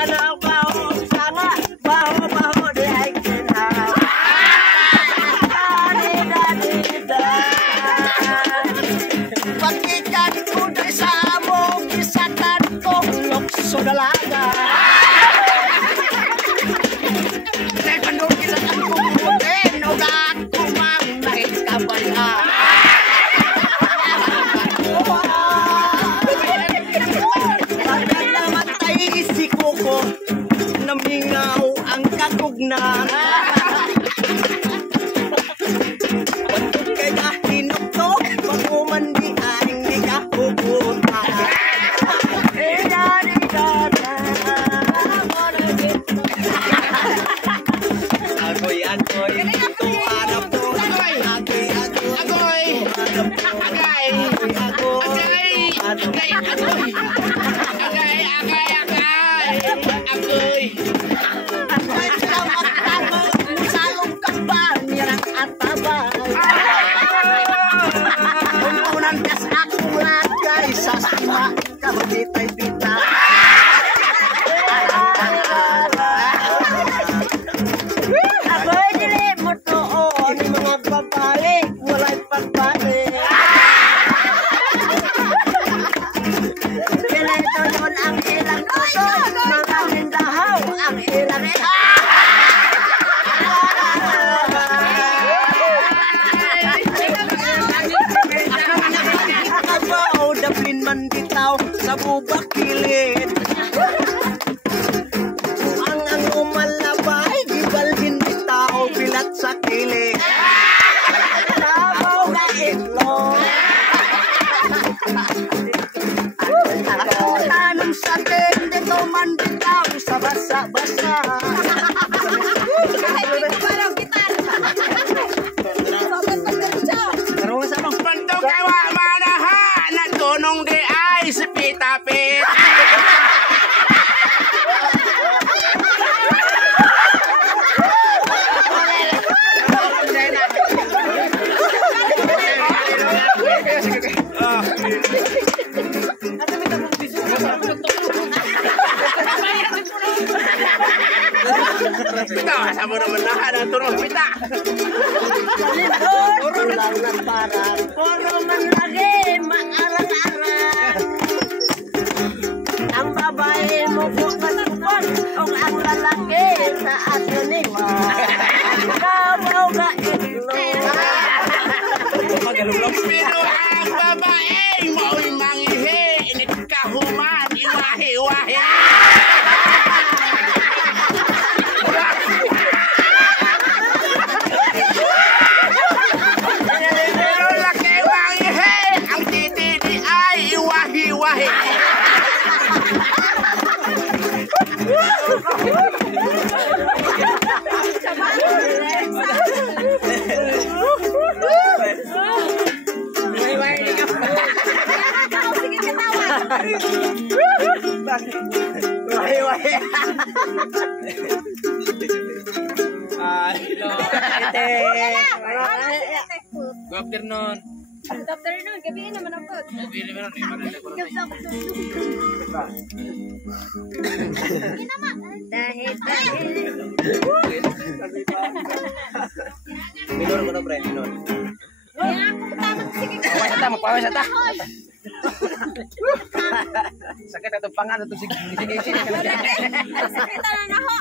kanang baho sama baho di ay kinaw. Pagkikan ko dahil sa among isakan kong lukso dalaga. Dahil panukilan ang kumutin o ako mang nahikabala. Pagkat namatay si Kuko, namingaw ang kakugna. Pagkat kay kahinok to, pag-umandi ang ikakukunta. Agoy, ito hanap ko. Salong kaban, nirang atabay. Untunan kas akong lagay, sa sima ka magitay-bita. Aboy, dili mo toon, mga babalik, walay pagbalik. Ganito yun ang ilang tutol, mga lindahaw ang ilang Abaw, daplin man bitaw sa bubak kilid. Ang umalabay, gibalhin bitaw, pilat sa kilid. Abaw na itlog. Tanong sa akin, dito man bitaw sa basa-basa. Bantong kawa manaha, natunong di ay si Pitapit. Pita, sama naman na na turun pita. Puro lang ng parang, puro man lagi maarang-arang. Ang babae mo bukas-bukas, kung ang lalaki sa atunin mo. Kabaw na itlog. Pero ang babae mo'y mangihi, init kahuman, iwahi-wahi. Pero laki mangihi, ang titi di ay iwahi-wahi. Wahi-wahi. Good afternoon. Dokter nun, gabi naman ako. Gabi naman Dahil. Minor ko na pre, minor. Pawis ata, magpawis ata. Sakit atong pangan atong sige. Sakit na ako.